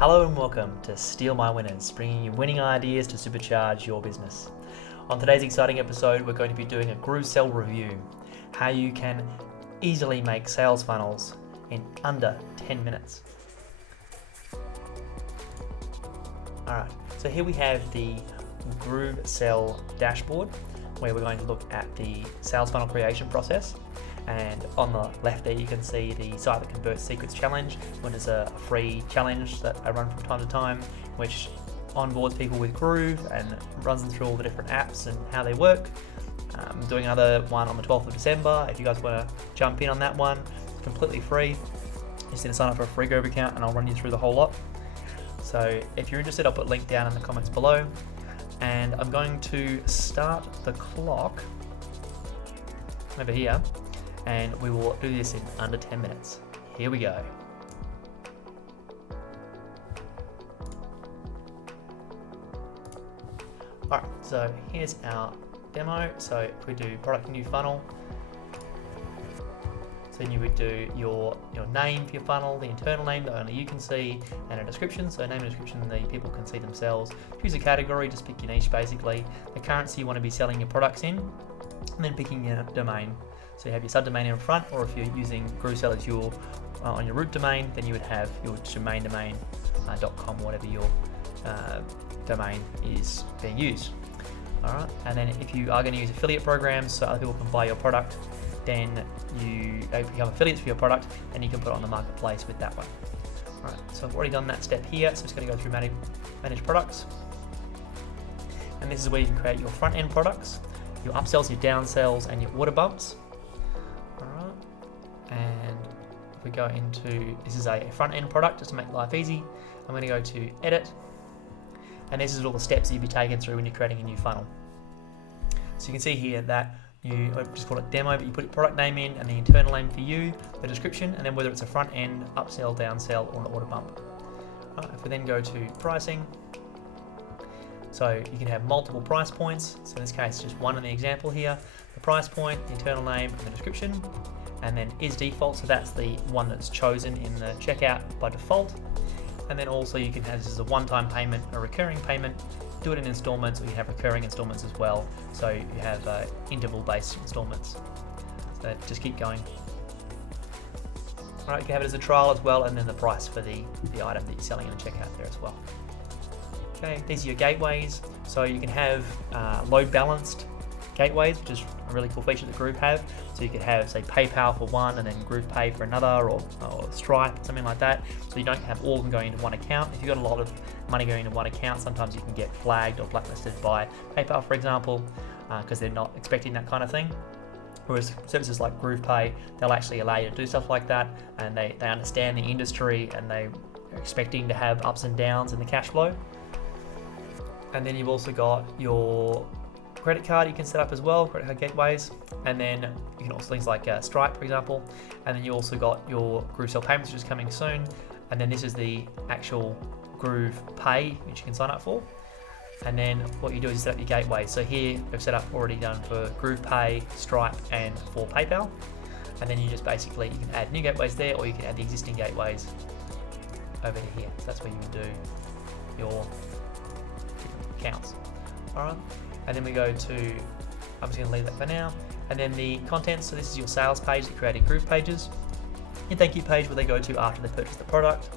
Hello and welcome to Steal My Winners, bringing you winning ideas to supercharge your business. On today's exciting episode, we're going to be doing a GrooveSell review, how you can easily make sales funnels in under 10 minutes. Alright, so here we have the GrooveSell Dashboard, where we're going to look at the sales funnel creation process. And on the left there you can see the Site That Converts Secrets Challenge, which is a free challenge that I run from time to time, which onboards people with Groove and runs them through all the different apps and how they work. I'm doing another one on the 12th of December. If you guys want to jump in on that one, it's completely free. You just need to sign up for a free Groove account and I'll run you through the whole lot. So if you're interested, I'll put a link down in the comments below. And I'm going to start the clock over here, and we will do this in under 10 minutes. Here we go. Alright, so here's our demo. So if we do product new funnel, so then you would do your name for your funnel, the internal name that only you can see, and a description. So name and description the people can see themselves. Choose a category, just pick your niche basically. The currency you want to be selling your products in, and then picking your domain. So you have your subdomain in front, or if you're using GrooveSell as your on your root domain, then you would have your main domain .com, whatever your domain is being used. All right, and then if you are going to use affiliate programs so other people can buy your product, then they become affiliates for your product, and you can put it on the marketplace with that one. All right, so I've already done that step here, so it's going to go through manage products, and this is where you can create your front end products, your upsells, your downsells, and your order bumps. Alright, and if we go into, this is a front end product just to make life easy. I'm going to go to edit, and this is all the steps that you'll be taken through when you're creating a new funnel. So you can see here that you just call it demo, but you put your product name in and the internal name for you, the description, and then whether it's a front end, upsell, downsell, or an order bump. Alright, if we then go to pricing, so you can have multiple price points. So in this case, just one in the example here. The price point, the internal name, and the description, and then is default, so that's the one that's chosen in the checkout by default. And then also you can have this as a one-time payment, a recurring payment, do it in installments, or you have recurring installments as well. So you have interval-based installments. So just keep going. All right, you can have it as a trial as well, and then the price for the item that you're selling in the checkout there as well. Okay, these are your gateways. So you can have load balanced gateways, which is a really cool feature that Groove have. So you could have, say, PayPal for one and then GroovePay for another, or Stripe, something like that. So you don't have all of them going into one account. If you've got a lot of money going into one account, sometimes you can get flagged or blacklisted by PayPal, for example, because they're not expecting that kind of thing. Whereas services like GroovePay, they'll actually allow you to do stuff like that, and they understand the industry and they're expecting to have ups and downs in the cash flow. And then you've also got your credit card you can set up as well, credit card gateways, and then you can also things like Stripe, for example. And then you also got your GrooveSell payments, which is coming soon. And then this is the actual GroovePay, which you can sign up for. And then what you do is you set up your gateway. So here we've set up already done for GroovePay, Stripe, and for PayPal. And then you just basically, you can add new gateways there, or you can add the existing gateways over to here. So that's where you can do your accounts. All right, and then we go to, I'm just going to leave that for now. And then the content, so this is your sales page that created Groove pages, your thank you page where they go to after they purchase the product,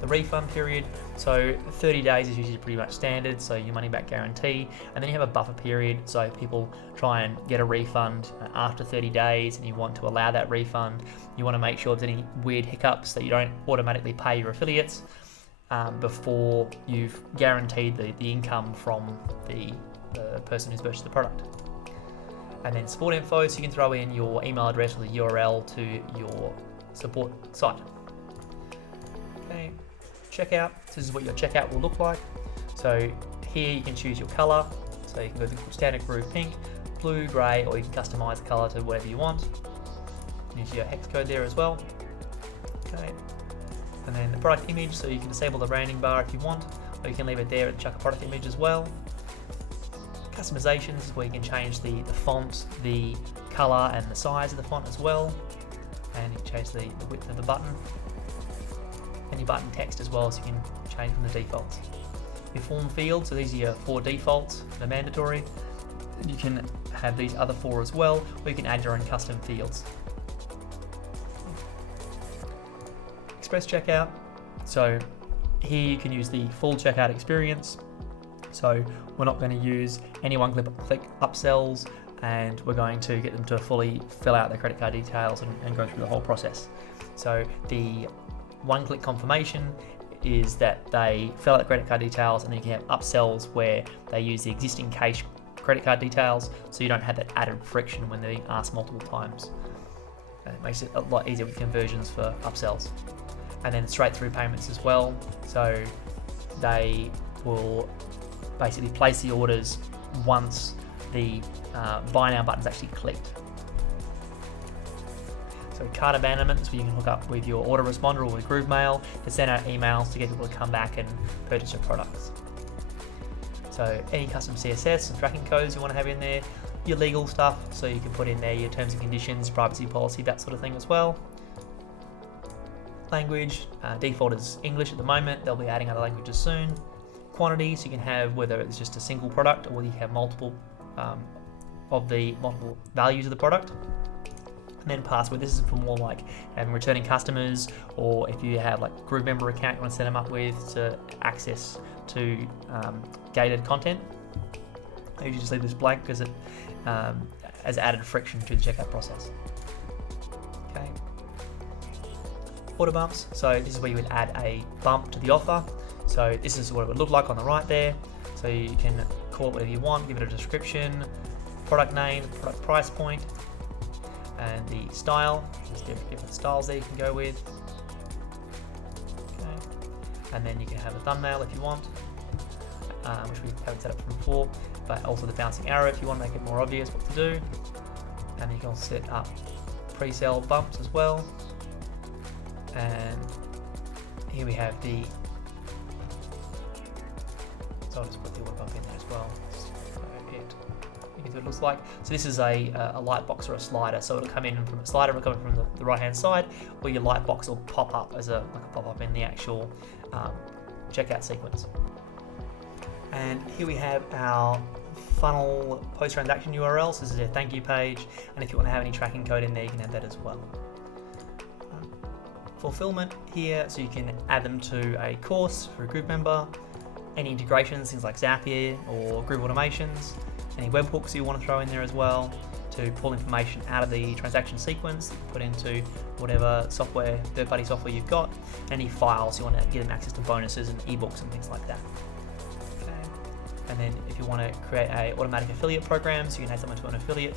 the refund period, so 30 days is usually pretty much standard, so your money back guarantee. And then you have a buffer period, so if people try and get a refund after 30 days and you want to allow that refund, you want to make sure if there's any weird hiccups that you don't automatically pay your affiliates before you've guaranteed the income from the person who's purchased the product. And then support info, so you can throw in your email address or the URL to your support site. Okay, checkout, so this is what your checkout will look like. So here you can choose your color, so you can go the standard Groove pink, blue, gray, or you can customize the color to whatever you want. Use your hex code there as well. Okay. And then the product image, so you can disable the branding bar if you want, or you can leave it there and chuck a product image as well. Customizations, where you can change the font, the color, and the size of the font as well. And you can change the width of the button. and your button text as well, so you can change from the defaults. Your form fields, so these are your 4 defaults, they're mandatory. You can have these other 4 as well, or you can add your own custom fields. Express checkout, so here you can use the full checkout experience. So we're not going to use any one-click upsells, and we're going to get them to fully fill out their credit card details and go through the whole process. So the one-click confirmation is that they fill out the credit card details, and then you can have upsells where they use the existing case credit card details, so you don't have that added friction when they're being asked multiple times. And it makes it a lot easier with conversions for upsells. And then straight through payments as well, so they will basically place the orders once the buy now button is actually clicked. So cart abandonment is where you can hook up with your autoresponder or with GrooveMail to send out emails to get people to come back and purchase your products. So any custom CSS and tracking codes you want to have in there, your legal stuff, so you can put in there your terms and conditions, privacy policy, that sort of thing as well. Language, default is English at the moment, they'll be adding other languages soon. Quantity, so you can have whether it's just a single product or whether you have multiple multiple values of the product. And then password, this is for more like having returning customers, or if you have like Groove member account you want to set them up with to access to gated content. I usually just leave this blank because it has added friction to the checkout process. Okay. Order bumps, so this is where you would add a bump to the offer. So this is what it would look like on the right there. So you can call it whatever you want, give it a description, product name, product price point, and the style. There's different styles there you can go with. Okay. And then you can have a thumbnail if you want, which we haven't set up from before, but also the bouncing arrow if you want to make it more obvious what to do. And you can also set up pre-sale bumps as well. And here we have the, so I'll just put the order bump in there as well. So you can see what it looks like. So this is a light box or a slider. So it'll come in from a slider, it'll come in from the right hand side, or your light box will pop up as like a pop up in the actual checkout sequence. And here we have our funnel post-transaction URL. So this is a thank you page, and if you want to have any tracking code in there, you can add that as well. Fulfillment here, so you can add them to a course for a Groove member, any integrations, things like Zapier or Groove automations, any webhooks you want to throw in there as well to pull information out of the transaction sequence that you put into whatever software, third-party software you've got, any files you want to give them access to bonuses and ebooks and things like that. Okay. And then if you want to create a automatic affiliate program, so you can add someone to an affiliate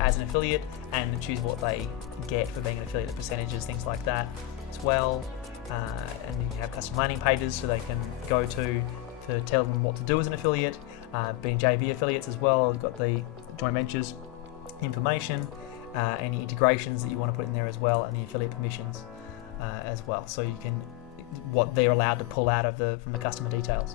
as an affiliate and choose what they get for being an affiliate, the percentages, things like that as well. And you can have custom landing pages so they can go to tell them what to do as an affiliate. Being JV affiliates as well, we've got the joint ventures information, any integrations that you want to put in there as well, and the affiliate permissions as well. So you can, what they're allowed to pull out of from the customer details.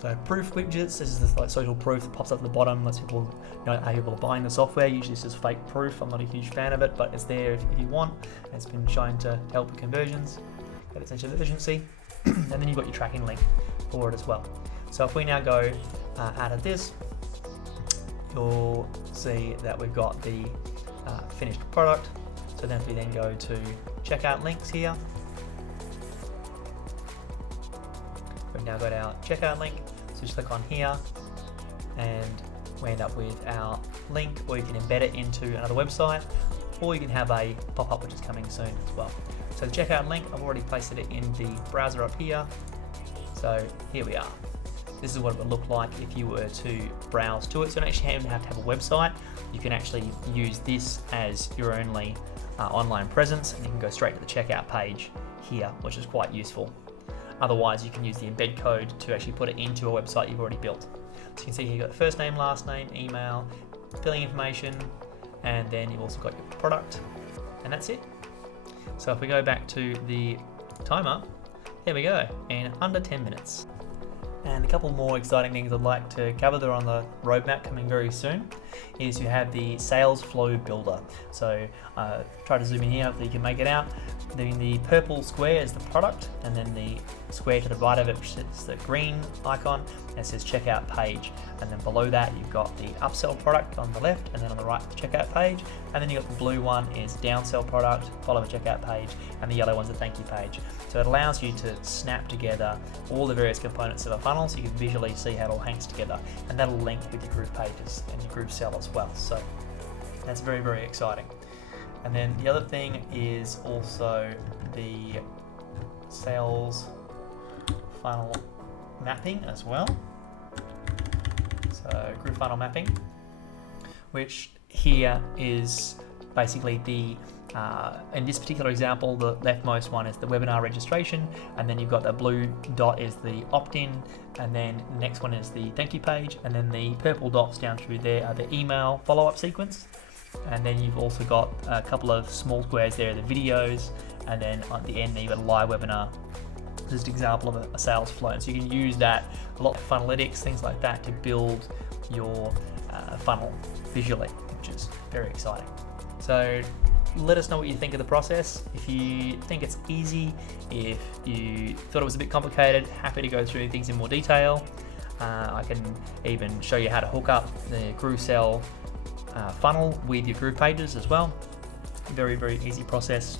So proof widgets, this is this like social proof that pops up at the bottom, lets people know how people are buying the software. Usually this is fake proof, I'm not a huge fan of it, but it's there if you want. It's been shown to help with conversions, get a sense of urgency. And then you've got your tracking link for it as well. So if we now go out of this, you'll see that we've got the finished product. So then if we then go to checkout links here, we've now got our checkout link. So just click on here and we end up with our link, or you can embed it into another website, or you can have a pop-up which is coming soon as well. So the checkout link, I've already pasted it in the browser up here. So here we are. This is what it would look like if you were to browse to it. So you don't actually have to have a website. You can actually use this as your only online presence, and you can go straight to the checkout page here, which is quite useful. Otherwise, you can use the embed code to actually put it into a website you've already built. So you can see here you've got first name, last name, email, billing information, and then you've also got your product, and that's it. So if we go back to the timer, there we go, in under 10 minutes. And a couple more exciting things I'd like to cover that are on the roadmap coming very soon is you have the sales flow builder. So try to zoom in here, hopefully you can make it out. Then the purple square is the product, and then the square to the right of it, which is the green icon, and it says checkout page. And then below that you've got the upsell product on the left, and then on the right the checkout page. And then you've got the blue one is downsell product, follow the checkout page, and the yellow one's the thank you page. So it allows you to snap together all the various components of a funnel so you can visually see how it all hangs together, and that'll link with your Groove pages and your GrooveSell as well. So that's very, very exciting. And then the other thing is also the sales funnel mapping as well. So Groove funnel mapping, which here is basically the in this particular example, the leftmost one is the webinar registration, and then you've got the blue dot is the opt-in, and then the next one is the thank you page, and then the purple dots down through there are the email follow-up sequence. And then you've also got a couple of small squares there, the videos, and then at the end you've got a live webinar. Just an example of a sales flow. And so you can use that, a lot of funnelytics, things like that, to build your funnel visually, which is very exciting. So let us know what you think of the process. If you think it's easy, if you thought it was a bit complicated, happy to go through things in more detail. I can even show you how to hook up the GrooveSell funnel with your Groove pages as well. Very, very easy process.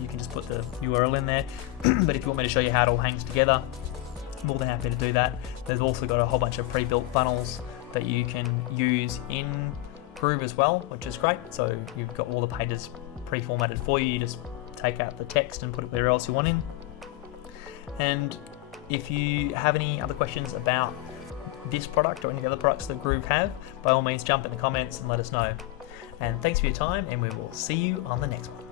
You can just put the URL in there. But if you want me to show you how it all hangs together, I'm more than happy to do that. They've also got a whole bunch of pre-built funnels that you can use in Groove as well, which is great. So you've got all the pages pre-formatted for you. You just take out the text and put it where else you want in. And if you have any other questions about this product or any of the other products that Groove have, by all means jump in the comments and let us know. And thanks for your time, and we will see you on the next one.